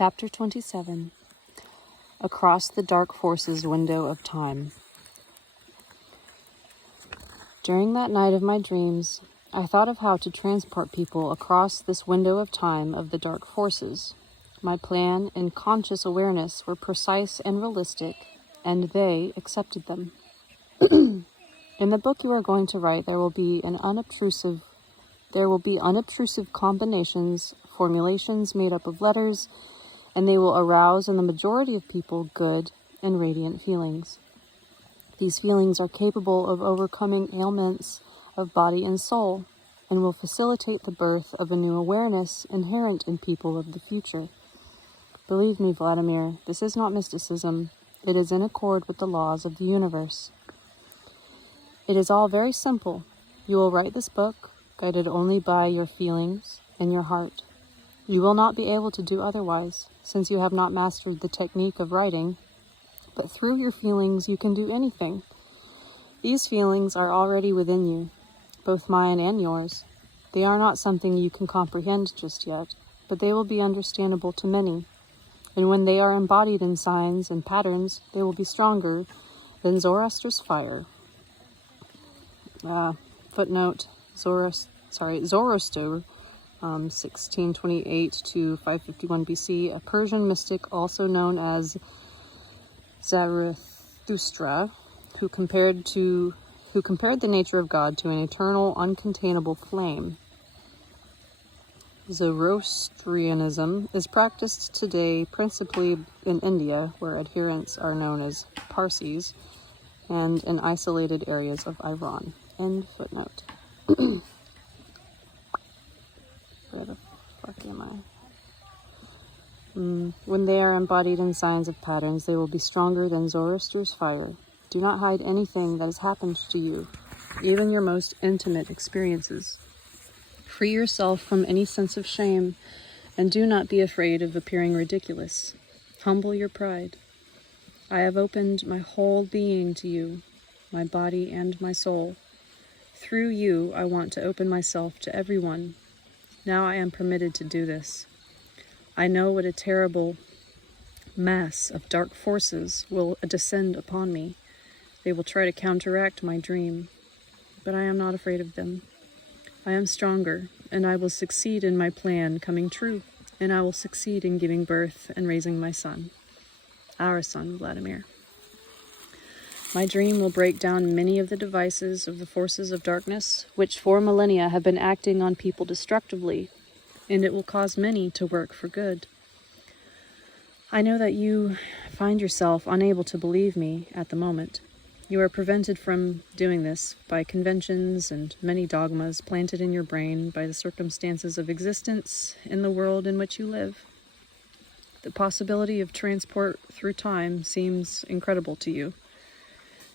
Chapter 27. Across the Dark Forces Window of Time. During that night of my dreams, I thought of how to transport people across this window of time of the dark forces. My plan and conscious awareness were precise and realistic, and they accepted them. In the book you are going to write, there will be unobtrusive combinations, formulations made up of letters, and they will arouse in the majority of people good and radiant feelings. These feelings are capable of overcoming ailments of body and soul, and will facilitate the birth of a new awareness inherent in people of the future. Believe me, Vladimir, this is not mysticism. It is in accord with the laws of the universe. It is all very simple. You will write this book, guided only by your feelings and your heart. You will not be able to do otherwise, since you have not mastered the technique of writing, but through your feelings you can do anything. These feelings are already within you, both mine and yours. They are not something you can comprehend just yet, but they will be understandable to many, and when they are embodied in signs and patterns, they will be stronger than Zoroaster's fire. Footnote, Zoroaster, 1628 to 551 BC, a Persian mystic also known as Zarathustra, who compared the nature of God to an eternal, uncontainable flame. Zoroastrianism is practiced today principally in India, where adherents are known as Parsis, and in isolated areas of Iran. End footnote. Where the fuck am I? When they are embodied in signs of patterns, they will be stronger than Zoroaster's fire. Do not hide anything that has happened to you, even your most intimate experiences. Free yourself from any sense of shame, and do not be afraid of appearing ridiculous. Humble your pride. I have opened my whole being to you, my body and my soul. Through you, I want to open myself to everyone. Now I am permitted to do this. I know what a terrible mass of dark forces will descend upon me. They will try to counteract my dream, but I am not afraid of them. I am stronger, and I will succeed in my plan coming true, and I will succeed in giving birth and raising my son. Our son, Vladimir. My dream will break down many of the devices of the forces of darkness, which for millennia have been acting on people destructively, and it will cause many to work for good. I know that you find yourself unable to believe me at the moment. You are prevented from doing this by conventions and many dogmas planted in your brain by the circumstances of existence in the world in which you live. The possibility of transport through time seems incredible to you.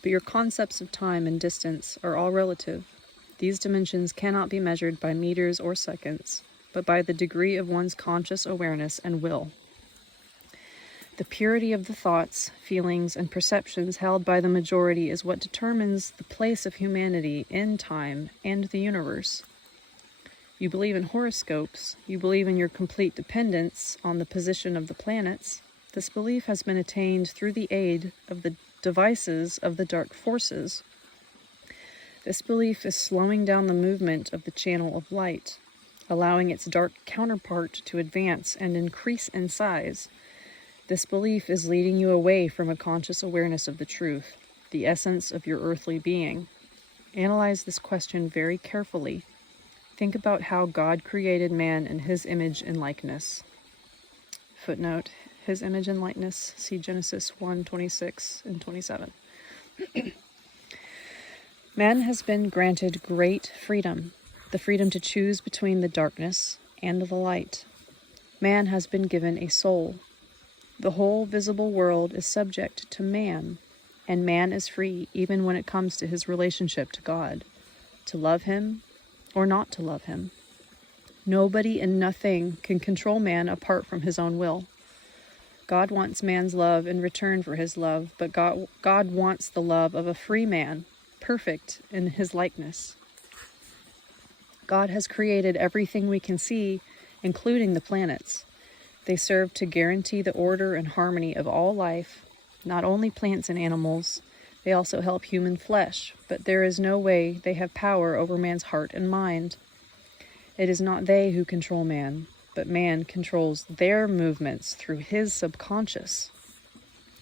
But your concepts of time and distance are all relative. These dimensions cannot be measured by meters or seconds, but by the degree of one's conscious awareness and will. The purity of the thoughts, feelings, and perceptions held by the majority is what determines the place of humanity in time and the universe. You believe in horoscopes. You believe in your complete dependence on the position of the planets. This belief has been attained through the aid of the devices of the dark forces. This belief is slowing down the movement of the channel of light, allowing its dark counterpart to advance and increase in size. This belief is leading you away from a conscious awareness of the truth, the essence of your earthly being. Analyze this question very carefully. Think about how God created man in his image and likeness. Footnote, his image and likeness, see Genesis 1:26 and 27. Man has been granted great freedom, the freedom to choose between the darkness and the light. Man has been given a soul. The whole visible world is subject to man, and man is free even when it comes to his relationship to God, to love him or not to love him. Nobody and nothing can control man apart from his own will. God wants man's love in return for his love, but God wants the love of a free man, perfect in his likeness. God has created everything we can see, including the planets. They serve to guarantee the order and harmony of all life, not only plants and animals. They also help human flesh, but there is no way they have power over man's heart and mind. It is not they who control man, but man controls their movements through his subconscious.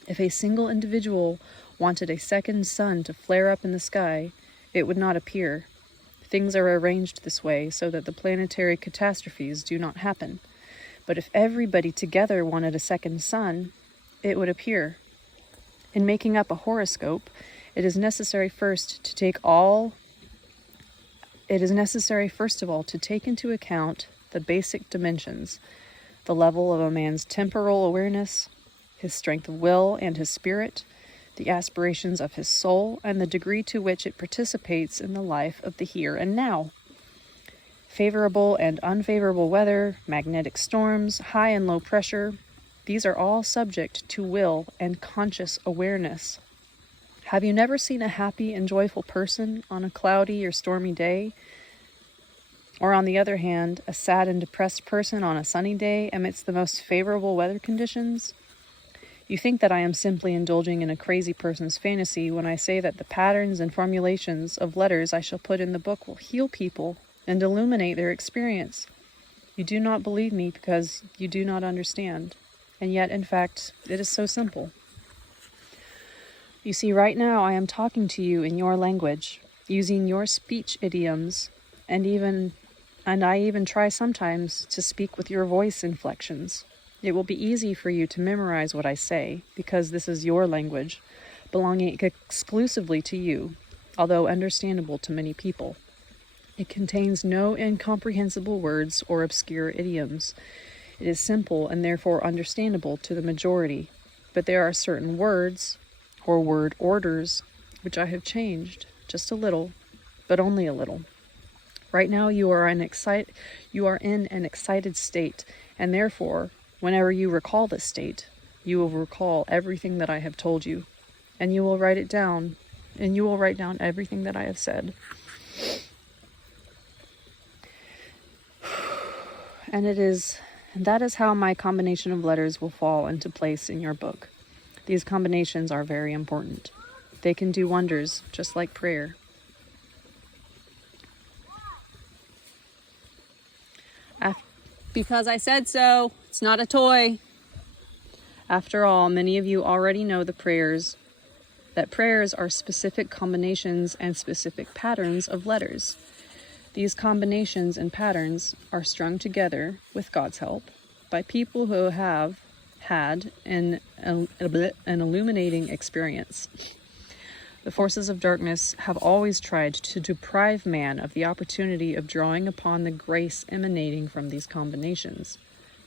If a single individual wanted a second sun to flare up in the sky, it would not appear. Things are arranged this way so that the planetary catastrophes do not happen. But if everybody together wanted a second sun, it would appear. In making up a horoscope, it is necessary first of all to take into account the basic dimensions, the level of a man's temporal awareness, his strength of will and his spirit, the aspirations of his soul, and the degree to which it participates in the life of the here and now. Favorable and unfavorable weather, magnetic storms, high and low pressure, these are all subject to will and conscious awareness. Have you never seen a happy and joyful person on a cloudy or stormy day? Or on the other hand, a sad and depressed person on a sunny day amidst the most favorable weather conditions? You think that I am simply indulging in a crazy person's fantasy when I say that the patterns and formulations of letters I shall put in the book will heal people and illuminate their experience. You do not believe me because you do not understand. And yet, in fact, it is so simple. You see, right now I am talking to you in your language, using your speech idioms, and I even try sometimes to speak with your voice inflections. It will be easy for you to memorize what I say, because this is your language, belonging exclusively to you, although understandable to many people. It contains no incomprehensible words or obscure idioms. It is simple and therefore understandable to the majority, but there are certain words, or word orders, which I have changed, just a little, but only a little. Right now you are in an excited state, and therefore, whenever you recall this state, you will recall everything that I have told you, and you will write it down, and you will write down everything that I have said. And that is how my combination of letters will fall into place in your book. These combinations are very important. They can do wonders, just like prayer. Because I said so. It's not a toy. After all, many of you already know that prayers are specific combinations and specific patterns of letters. These combinations and patterns are strung together, with God's help, by people who have had an illuminating experience. The forces of darkness have always tried to deprive man of the opportunity of drawing upon the grace emanating from these combinations.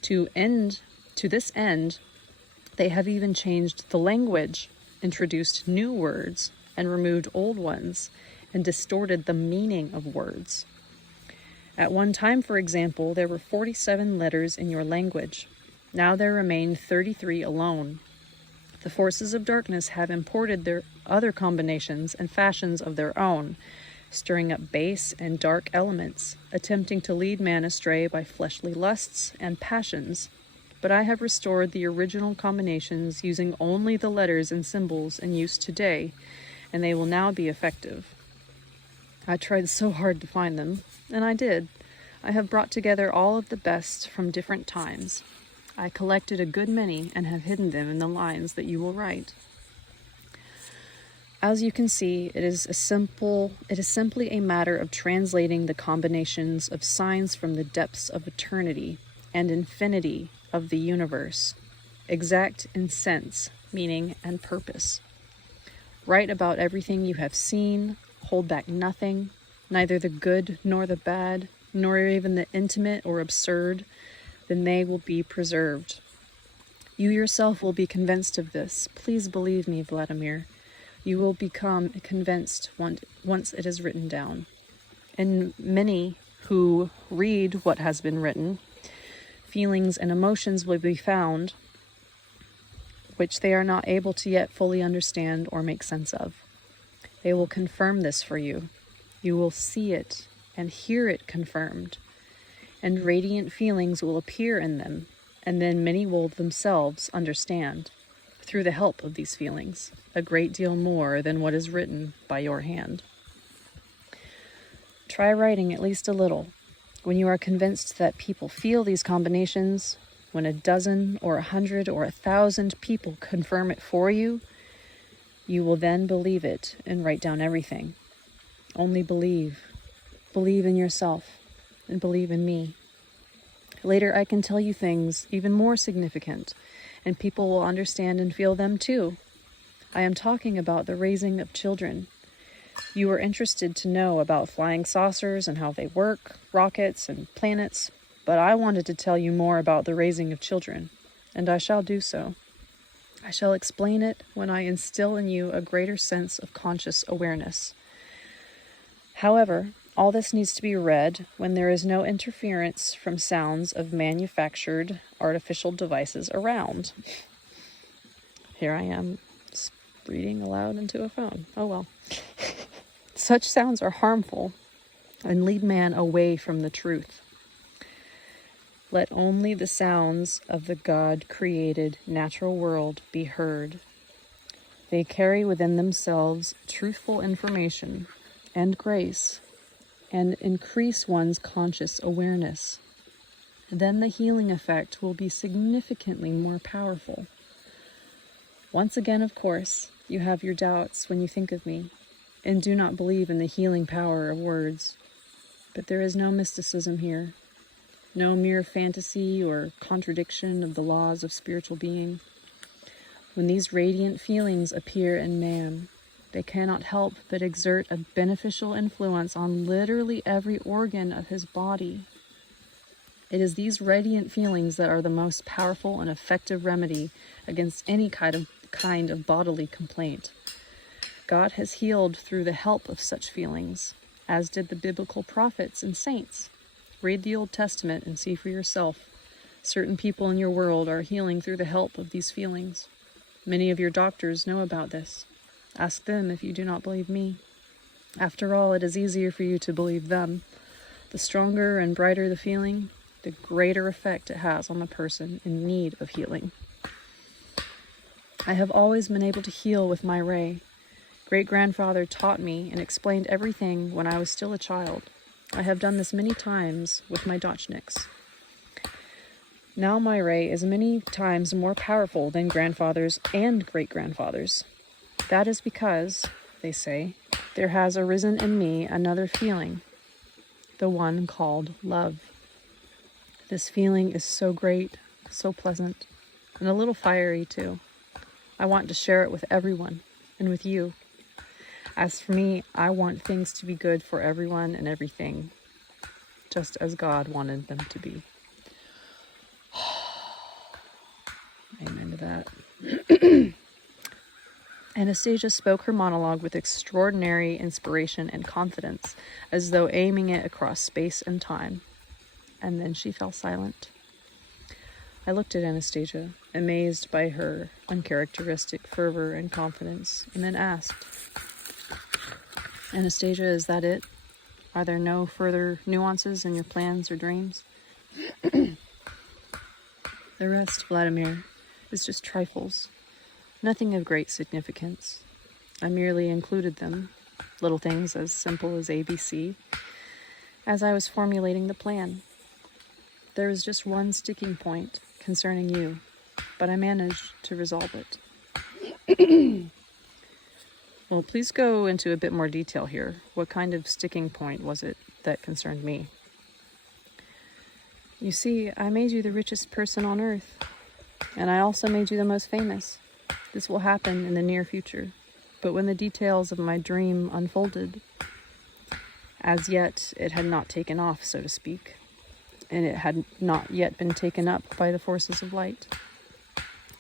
To this end, they have even changed the language, introduced new words, and removed old ones, and distorted the meaning of words. At one time, for example, there were 47 letters in your language. Now there remain 33 alone. The forces of darkness have imported their other combinations and fashions of their own, stirring up base and dark elements, attempting to lead man astray by fleshly lusts and passions. But I have restored the original combinations using only the letters and symbols in use today, and they will now be effective. I tried so hard to find them, and I did. I have brought together all of the best from different times. I collected a good many and have hidden them in the lines that you will write. As you can see, it is simply a matter of translating the combinations of signs from the depths of eternity and infinity of the universe, exact in sense, meaning, and purpose. Write about everything you have seen, hold back nothing, neither the good nor the bad, nor even the intimate or absurd, then they will be preserved. You yourself will be convinced of this. Please believe me, Vladimir. You will become convinced once it is written down. And many who read what has been written, feelings and emotions will be found which they are not able to yet fully understand or make sense of. They will confirm this for you. You will see it and hear it confirmed, and radiant feelings will appear in them, And then many will themselves understand, through the help of these feelings, a great deal more than what is written by your hand. Try writing at least a little. When you are convinced that people feel these combinations, when a dozen or 100 or 1,000 people confirm it for you, you will then believe it and write down everything. Only believe. Believe in yourself and believe in me. Later I can tell you things even more significant, and people will understand and feel them too. I am talking about the raising of children. You are interested to know about flying saucers and how they work, rockets and planets, but I wanted to tell you more about the raising of children, and I shall do so. I shall explain it when I instill in you a greater sense of conscious awareness. However, all this needs to be read when there is no interference from sounds of manufactured artificial devices around. Here I am, reading aloud into a phone. Oh well. Such sounds are harmful and lead man away from the truth. Let only the sounds of the God-created natural world be heard. They carry within themselves truthful information and grace, and increase one's conscious awareness. Then the healing effect will be significantly more powerful. Once again, of course, you have your doubts when you think of me, and do not believe in the healing power of words. But there is no mysticism here, no mere fantasy or contradiction of the laws of spiritual being. When these radiant feelings appear in man, they cannot help but exert a beneficial influence on literally every organ of his body. It is these radiant feelings that are the most powerful and effective remedy against any kind of bodily complaint. God has healed through the help of such feelings, as did the biblical prophets and saints. Read the Old Testament and see for yourself. Certain people in your world are healing through the help of these feelings. Many of your doctors know about this. Ask them if you do not believe me. After all, it is easier for you to believe them. The stronger and brighter the feeling, the greater effect it has on the person in need of healing. I have always been able to heal with my ray. Great-grandfather taught me and explained everything when I was still a child. I have done this many times with my Dachniks. Now my ray is many times more powerful than grandfathers and great-grandfathers. That is because, they say, there has arisen in me another feeling, the one called love. This feeling is so great, so pleasant, and a little fiery too. I want to share it with everyone, and with you. As for me, I want things to be good for everyone and everything, just as God wanted them to be. Amen to that. Anastasia spoke her monologue with extraordinary inspiration and confidence, as though aiming it across space and time. And then she fell silent. I looked at Anastasia, amazed by her uncharacteristic fervor and confidence, and then asked, Anastasia, is that it? Are there no further nuances in your plans or dreams? The rest, Vladimir, is just trifles. Nothing of great significance. I merely included them, little things as simple as ABC, as I was formulating the plan. There was just one sticking point concerning you, but I managed to resolve it. Well, please go into a bit more detail here. What kind of sticking point was it that concerned me? You see, I made you the richest person on earth, and I also made you the most famous. This will happen in the near future, but when the details of my dream unfolded, as yet it had not taken off, so to speak, and it had not yet been taken up by the forces of light.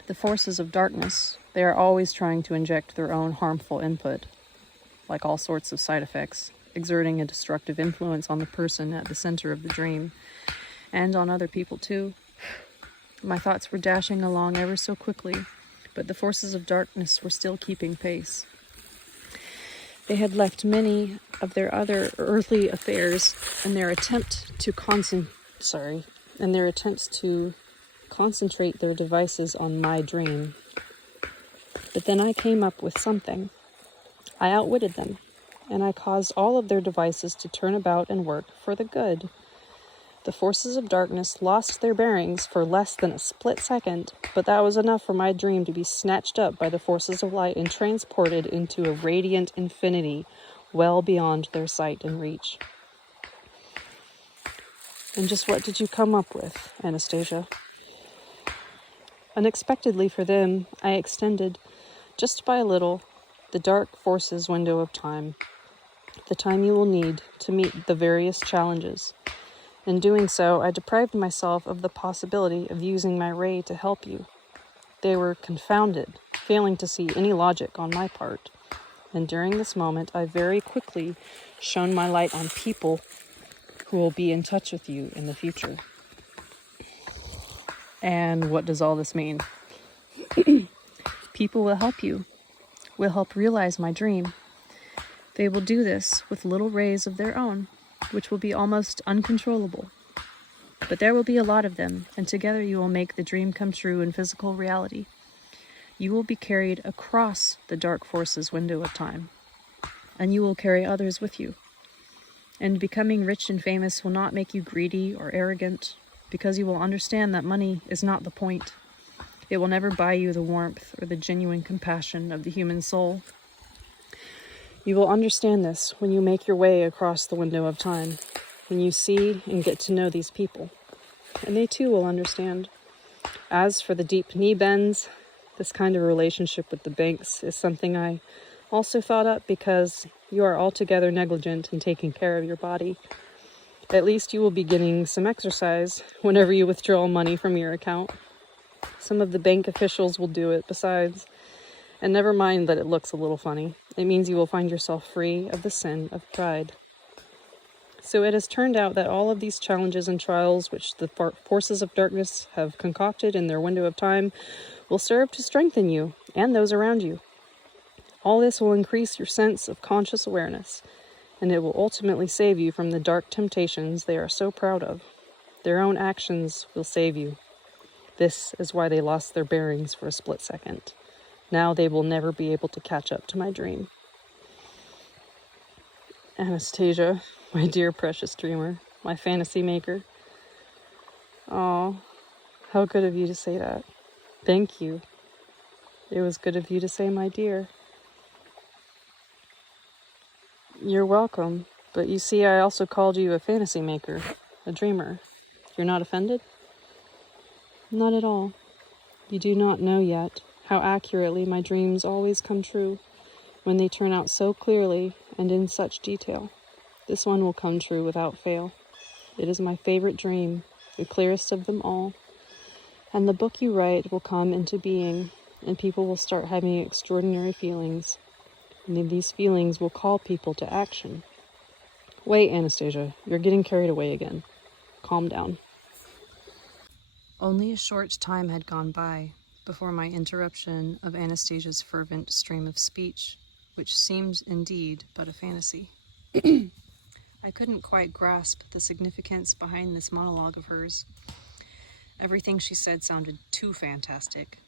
The forces of darkness, they are always trying to inject their own harmful input, like all sorts of side effects, exerting a destructive influence on the person at the center of the dream, and on other people too. My thoughts were dashing along ever so quickly, but the forces of darkness were still keeping pace. They had left many of their other earthly affairs in their attempts to concentrate their devices on my dream. But then I came up with something. I outwitted them, and I caused all of their devices to turn about and work for the good. The forces of darkness lost their bearings for less than a split second, but that was enough for my dream to be snatched up by the forces of light and transported into a radiant infinity well beyond their sight and reach. And just what did you come up with, Anastasia? Unexpectedly for them, I extended, just by a little, the dark forces window of time, the time you will need to meet the various challenges. In doing so, I deprived myself of the possibility of using my ray to help you. They were confounded, failing to see any logic on my part. And during this moment, I very quickly shone my light on people who will be in touch with you in the future. And what does all this mean? People will help you, will help realize my dream. They will do this with little rays of their own, which will be almost uncontrollable. But there will be a lot of them, and together you will make the dream come true in physical reality. You will be carried across the dark forces window of time, and you will carry others with you. And becoming rich and famous will not make you greedy or arrogant, because you will understand that money is not the point. It will never buy you the warmth or the genuine compassion of the human soul. You will understand this when you make your way across the window of time, when you see and get to know these people. And they too will understand. As for the deep knee bends, this kind of relationship with the banks is something I also thought up because you are altogether negligent in taking care of your body. At least you will be getting some exercise whenever you withdraw money from your account. Some of the bank officials will do it besides. And never mind that it looks a little funny. It means you will find yourself free of the sin of pride. So it has turned out that all of these challenges and trials which the forces of darkness have concocted in their window of time will serve to strengthen you and those around you. All this will increase your sense of conscious awareness, and it will ultimately save you from the dark temptations they are so proud of. Their own actions will save you. This is why they lost their bearings for a split second. Now they will never be able to catch up to my dream. Anastasia, my dear precious dreamer, my fantasy maker. Oh, how good of you to say that. Thank you. It was good of you to say my dear. You're welcome, but you see I also called you a fantasy maker, a dreamer. You're not offended? Not at all. You do not know yet how accurately my dreams always come true when they turn out so clearly and in such detail. This one will come true without fail. It is my favorite dream, the clearest of them all. And the book you write will come into being, and people will start having extraordinary feelings. And these feelings will call people to action. Wait, Anastasia, you're getting carried away again. Calm down. Only a short time had gone by before my interruption of Anastasia's fervent stream of speech, which seemed indeed but a fantasy. I couldn't quite grasp the significance behind this monologue of hers. Everything she said sounded too fantastic.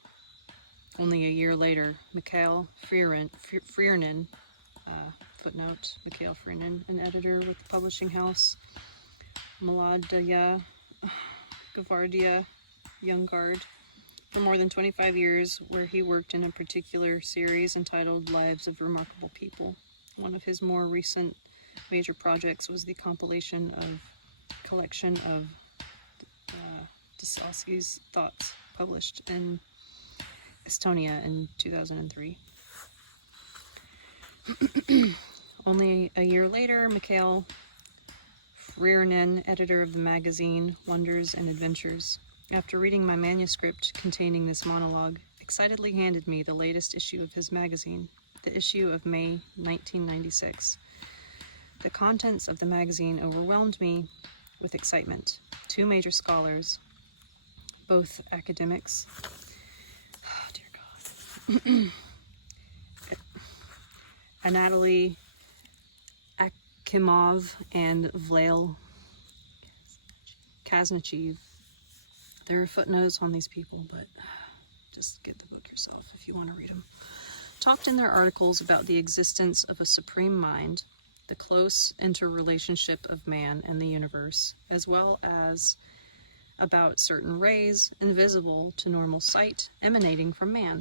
Only a year later, Mikhail Friernin, footnote, Mikhail Friernin, an editor with the publishing house Mladaya Gvardia Young Guard, for more than 25 years, where he worked in a particular series entitled Lives of Remarkable People. One of his more recent major projects was the collection of Anastassia's thoughts, published in Estonia in 2003. Only a year later, Mikhail Friernin, editor of the magazine Wonders and Adventures, after reading my manuscript containing this monologue, excitedly handed me the latest issue of his magazine, the issue of May 1996. The contents of the magazine overwhelmed me with excitement. Two major scholars, both academics, oh dear God, Anatoly Akimov and Vladimir Megré, There are footnotes on these people, but just get the book yourself if you want to read them. Talked in their articles about the existence of a supreme mind, the close interrelationship of man and the universe, as well as about certain rays invisible to normal sight emanating from man.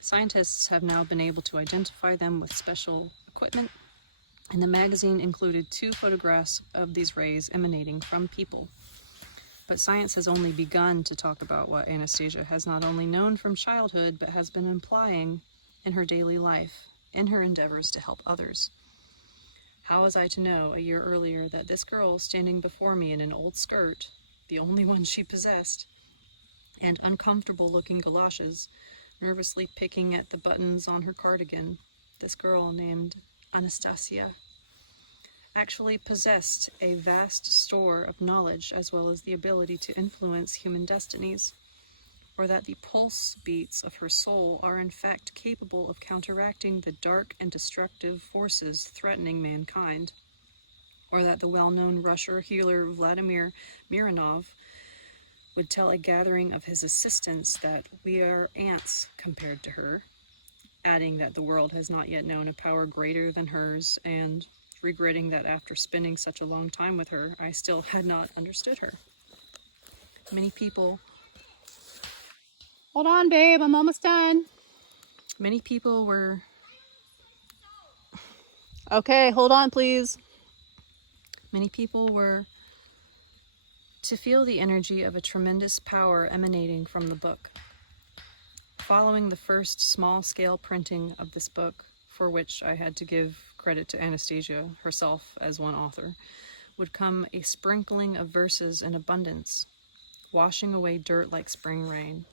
Scientists have now been able to identify them with special equipment, and the magazine included 2 photographs of these rays emanating from people. But science has only begun to talk about what Anastasia has not only known from childhood, but has been implying in her daily life, in her endeavors to help others. How was I to know a year earlier that this girl standing before me in an old skirt, the only one she possessed, and uncomfortable-looking galoshes, nervously picking at the buttons on her cardigan, this girl named Anastasia, actually possessed a vast store of knowledge as well as the ability to influence human destinies, or that the pulse beats of her soul are in fact capable of counteracting the dark and destructive forces threatening mankind, or that the well-known Russian healer Vladimir Megré would tell a gathering of his assistants that we are ants compared to her, adding that the world has not yet known a power greater than hers, and regretting that after spending such a long time with her, I still had not understood her. Many people... Hold on, babe, I'm almost done. Many people were... Okay, hold on, please. Many people were to feel the energy of a tremendous power emanating from the book. Following the first small-scale printing of this book, for which I had to give credit to Anastasia herself as one author, would come a sprinkling of verses in abundance, washing away dirt like spring rain.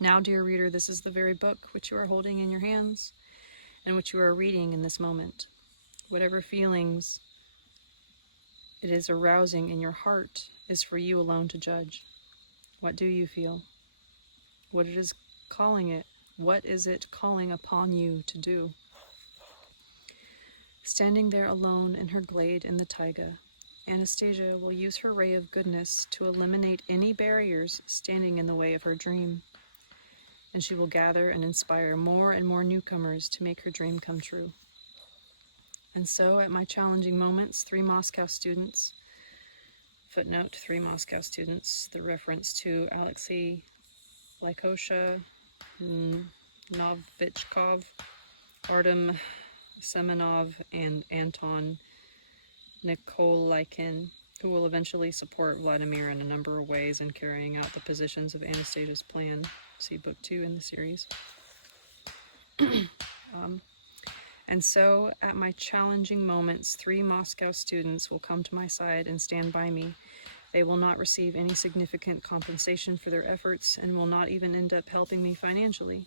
Now, dear reader, this is the very book which you are holding in your hands and which you are reading in this moment. Whatever feelings it is arousing in your heart is for you alone to judge. What do you feel? What it is calling it? What is it calling upon you to do? Standing there alone in her glade in the taiga, Anastasia will use her ray of goodness to eliminate any barriers standing in the way of her dream, and she will gather and inspire more and more newcomers to make her dream come true. And so, at my challenging moments, 3 Moscow students, footnote 3 Moscow students, the reference to Alexei Lykosha, Novichkov, Artem Semenov, and Anton Nikolaikin, who will eventually support Vladimir in a number of ways in carrying out the positions of Anastasia's plan. See book 2 in the series. And so, at my challenging moments, 3 Moscow students will come to my side and stand by me. They will not receive any significant compensation for their efforts and will not even end up helping me financially,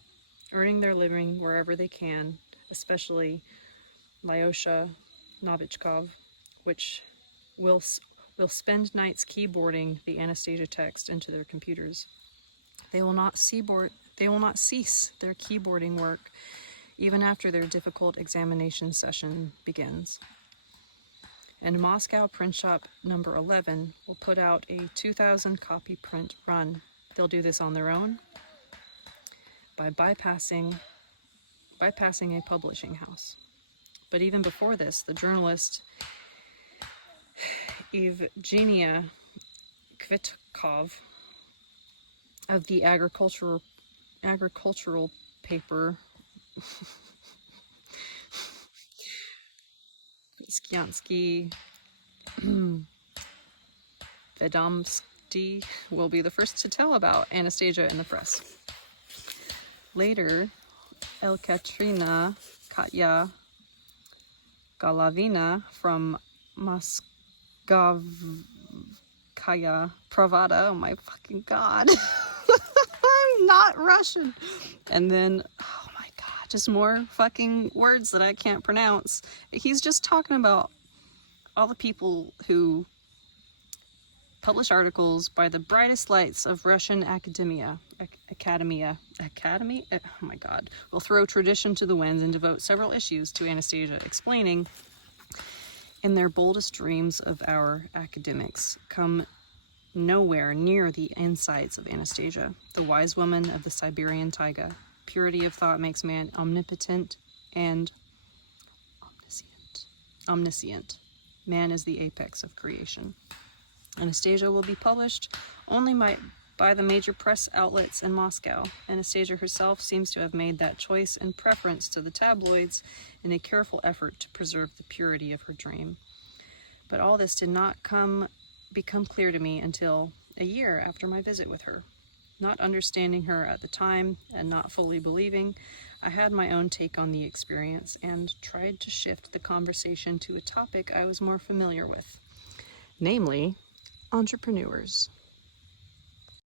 earning their living wherever they can, especially Lyosha Novichkov, which will spend nights keyboarding the Anastasia text into their computers. They will not cease their keyboarding work even after their difficult examination session begins. And Moscow Print Shop number 11 will put out a 2,000 copy print run. They'll do this on their own by bypassing a publishing house. But even before this, the journalist Evgenia Kvitkov of the agricultural paper Skyansky Vedomsky will be the first to tell about Anastasia in the press. Later, Elkatrina Katya Galavina from Moskovskaya Pravda, oh my fucking god, I'm not Russian. And then, oh my god, just more fucking words that I can't pronounce. He's just talking about all the people who publish articles by the brightest lights of Russian academia, oh my god, will throw tradition to the winds and devote several issues to Anastasia, explaining, in their boldest dreams of our academics, come nowhere near the insights of Anastasia, the wise woman of the Siberian taiga. Purity of thought makes man omnipotent and omniscient. Man is the apex of creation. Anastasia will be published only by the major press outlets in Moscow. Anastasia herself seems to have made that choice in preference to the tabloids in a careful effort to preserve the purity of her dream. But all this did not become clear to me until a year after my visit with her. Not understanding her at the time and not fully believing, I had my own take on the experience and tried to shift the conversation to a topic I was more familiar with, namely, entrepreneurs.